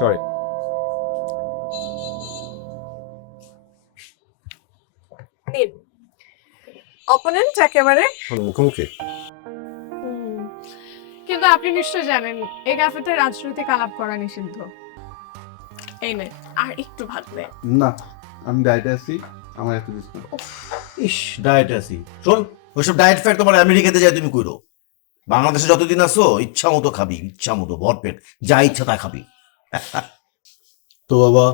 Sorry. Opponent একেবারে মুখোমুখি। কিন্তু আপনি নিশ্চয় জানেন এই ক্যাফেতে রাজনৈতিক আলাপ করা নিষিদ্ধ। এই নে আর একটু ভাত নে। না, আমি ডায়েটে আছি, আমার এত দিস না। ইস, ডায়েট আছি। শোন, ওইসব ডায়েট ফ্যাট তোমার আমেরিকাতে যায় তুমি কইরো। বাংলাদেশে যতদিন আসো ইচ্ছা মতো খাবি, ইচ্ছা মতো ভরপেট, যা ইচ্ছা তা খাবি। তো বাবা,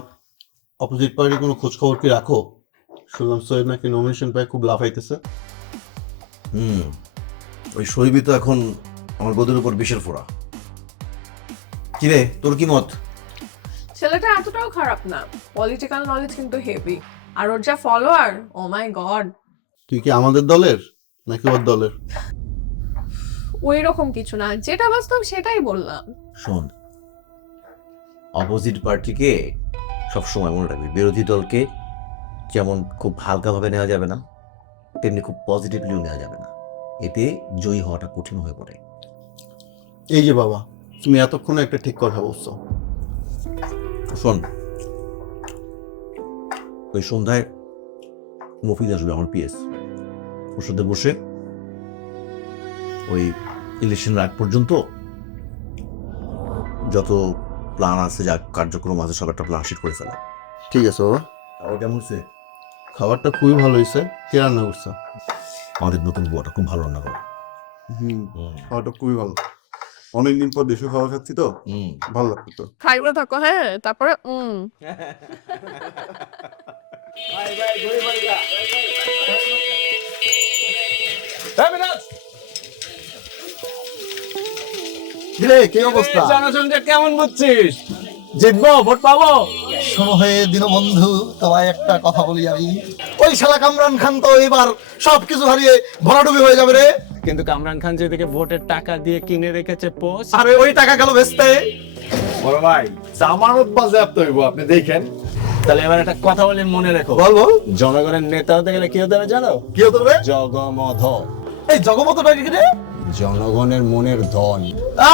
অপোজিট পার্টির কোনো খোঁজ খবর কি রাখো? শুনলাম সোহেব নাকি নমিনেশন পায় খুব লাফাইতেছে। ওই শরীফই তো এখন আমার গোদের উপর বিষের ফোড়া। কিরে, তোর কি মত? ছেলেটা এতটাও খারাপ না, পলিটিক্যাল নলেজ কিন্তু হেভি, আর ওর যা ফলোয়ার, ও মাই গড। তুই কি আমাদের দলের নাকি ওর দলের? ওই রকম কিছু না, যেটা বাস্তব সেটাই বললাম। শোন, অপোজিট পার্টিকে সবসময় মনে রাখবি, বিরোধী দলকে যেমন খুব হালকাভাবে নেওয়া যাবে না, তেমনি খুব পজিটিভলিও নেওয়া যাবে না। এতে জয়ী হওয়াটা কঠিন হয়ে পড়ে। এই যে বাবা, তুমি এতক্ষণে একটা ঠিক কথা বলছো। শোন, ওই সন্ধ্যায় মফিজ আসবে, আমার পিএস। ওর সাথে বসে ওই ইলেকশনের আগ পর্যন্ত যত প্ল্যান আছে, যা কার্যক্রম আছে, সব একটা প্ল্যান শিট করে ফেলা। ঠিক আছে বাবা। খাবার কেমন হচ্ছে? খাবারটা খুবই ভালো হয়েছে। কে রান্না করছো? আমাদের নতুন বুয়াটা খুব ভালো রান্না করে। খাবারটা খুবই ভালো। অনেকদিন পর দেশে খাওয়া খাচ্ছি তো ভালো লাগতো তো। খাইবে থাকো, হ্যাঁ, তারপরে কি অবস্থা? জনসংখ্যা কেমন বুঝছিস? জিতবো, ভোট পাবো? শোনো হয়ে দীনবন্ধু, তোমায় একটা কথা বলি আমি, ওই শালা কামরান খান তো এবার সবকিছু হারিয়ে ভরাডুবি হয়ে যাবে রে। কিন্তু কামরান খান যেদিকে ভোটের টাকা দিয়ে কিনে রেখেছে পোস্ট, আরে ওই টাকা গেল বেচতে। বড় ভাই জামানত বাজেয়াপ্ত হইব, আপনি দেখেন। তাহলে এবার একটা কথা বলি, মনে রেখো, বল বল, জনগণের নেতা হতে গেলে কি হতে হবে জানো? কি হতো রে? জগমধ। এই জগমতটা কি রে? জনগণের মনের ধন।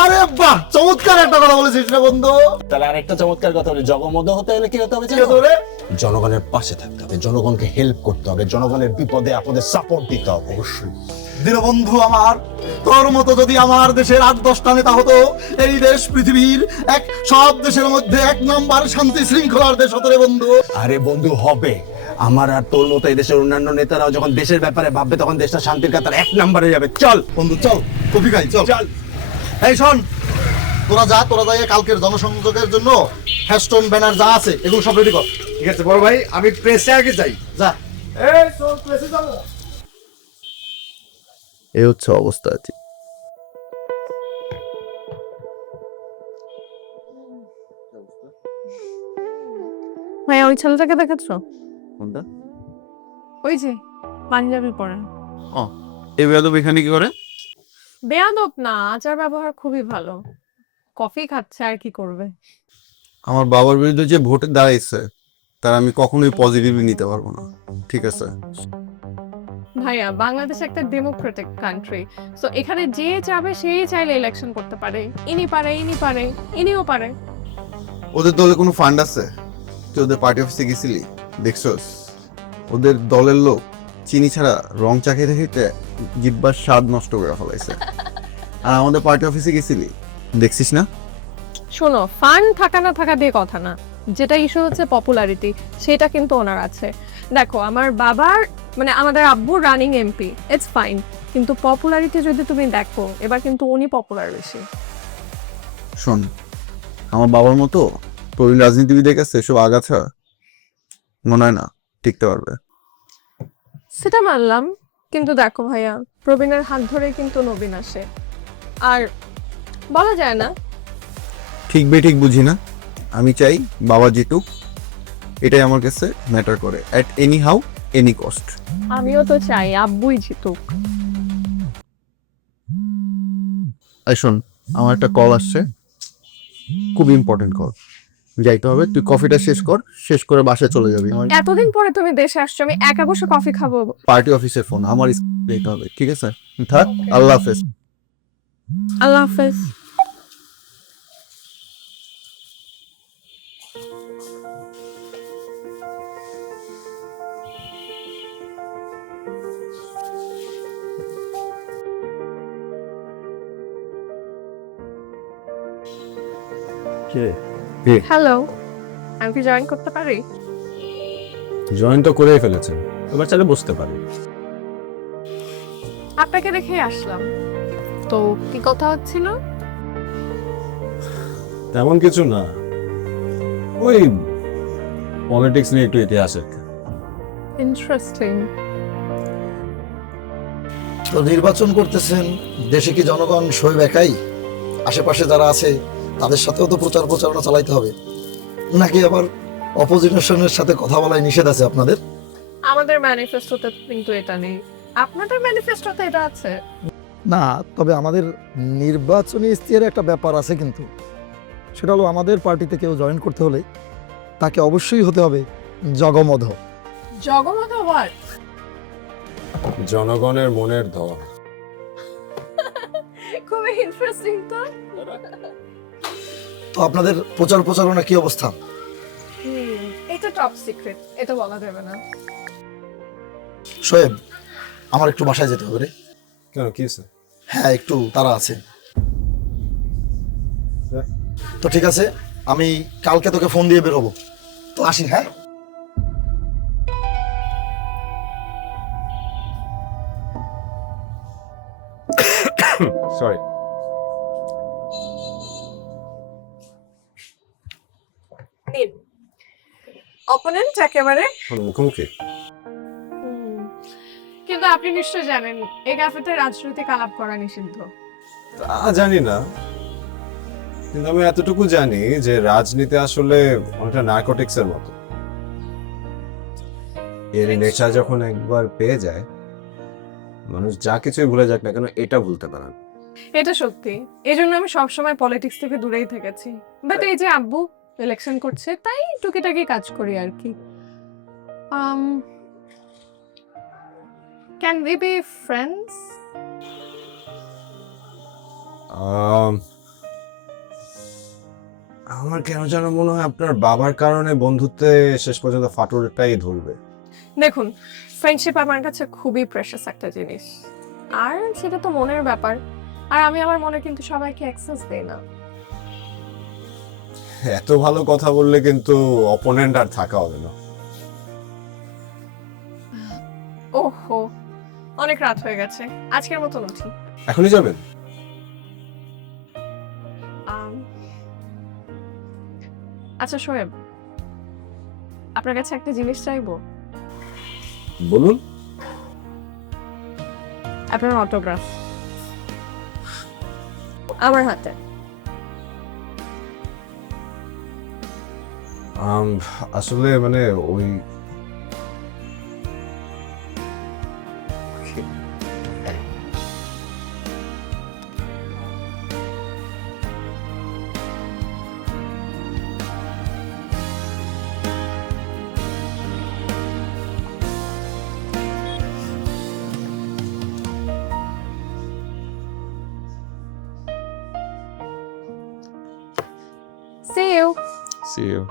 আরে বাহ, চমৎকার একটা কথা বলেছিস রে বন্ধু। তাহলে আরেকটা চমৎকার কথা বলি, জগমধ হতে গেলে কি হতে হবে কি জানো? হতো রে? জনগণের পাশে থাকতে হবে, জনগণকে হেল্প করতে হবে, জনগণের বিপদে আপদে সাপোর্ট দিতে হবে। অবশ্যই দীনবন্ধু আমার, তোর মতো যদি আমার দেশের 8-10টা নেতা হতো, এই দেশ পৃথিবীর সব দেশের মধ্যে 1 নাম্বার শান্তি শৃঙ্খলার দেশ হতো রে বন্ধু। আরে বন্ধু, হবে। আমার আর তোর মতো এই দেশের অন্যান্য নেতারাও যখন দেশের ব্যাপারে ভাববে, তখন দেশটা শান্তির কাতার 1 নম্বরে যাবে। চল বন্ধু চল, কফি খাই চল। চল। এই শোন, তোরা যাই কালকের জনসংযোগের জন্য হ্যাশটন ব্যানার যা আছে এগুলো সব রেডি কর। ঠিক আছে বড় ভাই, আমি প্রেসে আগে যাই। যা। এই হচ্ছে অবস্থা আছে। ভাইয়া, ওই ছেলেটাকে দেখাচ্ছ? কোনটা? ওই যে পাঞ্জাবি পরা। এই বেয়াদব এখানে কি করে? বেয়াদব না, আচার ব্যবহার খুবই ভালো। কফি খাচ্ছে, আর কি করবে। আমার বাবার বিরুদ্ধে যে ভোটে দাঁড়াইছে তার আমি কখনোই পজিটিভলি নিতে পারবো না, ঠিক আছে? ভাইয়া, বাংলাদেশ একটা ডেমোক্রেটিক কান্ট্রি, সো এখানে যে চাবে সেই চাইলে ইলেকশন করতে পারে। ইনি পারে, ইনি পারে, ইনিও পারে। ওদের দলে কোনো ফান্ড আছে? তুই ওদের পার্টি অফিসে গেছিলি? দেখছস ওদের দলের লোক চিনি ছাড়া রং চা খেতে খেতে জিব্বার স্বাদ নষ্ট করে ফেলাইছে। আর আমাদের পার্টি অফিসে গেছিলি, দেখছিস না? শোনো, ফান্ড থাকা না থাকা দিয়ে কথা না, যেটা ইস্যু হচ্ছে পপুলারিটি, সেটা কিন্তু ওনার আছে। দেখো, আমার বাবার মানে আমাদের আব্বুর রানিং এমপি, ইটস ফাইন, কিন্তু পপুলারিটি যদি তুমি দেখো, এবার কিন্তু উনি পপুলার বেশি। শোন, আমার বাবার মতো প্রবীণ রাজনীতিবিদের কাছে এসব আগাছা মনে হয় না টিকতে পারবে। সেটা মানলাম, কিন্তু দেখো ভাইয়া, প্রবীণের হাত ধরে কিন্তু নবীন আসে, আর বলা যায় না। ঠিক ঠিক বুঝি না, আমি চাই বাবা জিতুক, এটাই আমার কাছে ম্যাটার করে, at any how any cost. আমিও তো চাই আব্বুই জিতুক। এই শোন, আমার একটা কল আসছে, খুব ইম্পর্টেন্ট কল, যাইতে হবে। তুই কফিটা শেষ করে বাসায় চলে যাবি। আমার এতদিন পরে তুমি দেশে আসছো, আমি একা বসে কফি খাবো? পার্টি অফিসের ফোন, আমার যেতে হবে, ঠিক আছে? থাক, আল্লাহ হাফেজ। আল্লাহ হাফেজ। হ্যালো, আমি কি জয়েন করতে পারি? জয়েন তো করেই ফেলেছেন, এবার চাইলে বসতে পারি। আপনাকে দেখে আসলাম। তো কি কথা হচ্ছিল? তেমন কিছু না, ওই পলিটিক্স নিয়ে একটু ইতিহাসের। ইন্টারেস্টিং। তো নির্বাচন করতেছেন, দেশে কি জনগণ শোয়েব একাই? আশেপাশে যারা আছে তাদের সাথেও তো প্রচারণা চালাইতে হবে, নাকি আবার অপোজিশনের সাথে কথা বলায় নিষেধ আছে আপনাদের? আমাদের ম্যানিফেস্টোতে কিন্তু এটা নেই। আপনাদের ম্যানিফেস্টোতে এটা আছে? না, তবে আমাদের নির্বাচনী ইশতেহারে একটা ব্যাপার আছে, কিন্তু সেটা হলো আমাদের পার্টিতে কেউ জয়েন করতে হলে তাকে অবশ্যই হতে হবে জগমধ। জগমত ওয়ার্ড। জনগণের মনের ধর। খুবই ইন্টারেস্টিং তো। তো আপনাদের প্রচারণা কি অবস্থা? এটা টপ সিক্রেট, এটা বলা যাবে না। শোয়েব, আমার একটু বাসায় যেতে হবে রে। কেন, কি হয়েছে? হ্যাঁ, একটু তারা আছে। তো ঠিক আছে, আমি কালকে তোকে ফোন দিয়ে বের হবো। তো আসি, হ্যাঁ? সরি। অপোনেন্ট একেবারে। মুখোমুখি। কিন্তু আপনি নিশ্চয় জানেন এই ক্যাফেতে রাজনৈতিক আলাপ করা নিষিদ্ধ। তা জানি না, কিন্তু আমি এতটুকু জানি যে রাজনীতি আসলে অনেকটা নার্কোটিক্সের মতো। এর নেশা যখন একবার পেয়ে যায়, মানুষ যা কিছুই ভুলে যাক না কেন, এটা ভুলতে পারে না। এটা সত্যি, এই জন্য আমি সবসময় পলিটিক্স থেকে দূরেই থেকেছি। বাট এই যে আব্বু ইলেকশন করছে, তাই টুকিটাকি কাজ করি আর কি। Can we be friends? আমার কেন যেন মনে হয় আপনার বাবার কারণে বন্ধুত্বে শেষ পর্যন্ত ফাটলটাই ধরবে। দেখুন, ফ্রেন্ডশিপ আমার কাছে খুবই প্রেশাস একটা জিনিস, আর সেটা তো মনের ব্যাপার। আর আমি আমার মনে কিন্তু সবাইকে অ্যাক্সেস দেই না। এত ভালো কথা বললে কিন্তু অপোনেন্ট আর থাকা হবে না। ওহো, অনেক রাত হয়ে গেছে, আজকের মতো উঠি। এখনই যাবেন? আচ্ছা শোয়েব, আপনার কাছে একটা জিনিস চাইবো। বলুন। আপনার অটোগ্রাফ আমার হাতে। আসলে মানে ওই See you. See you.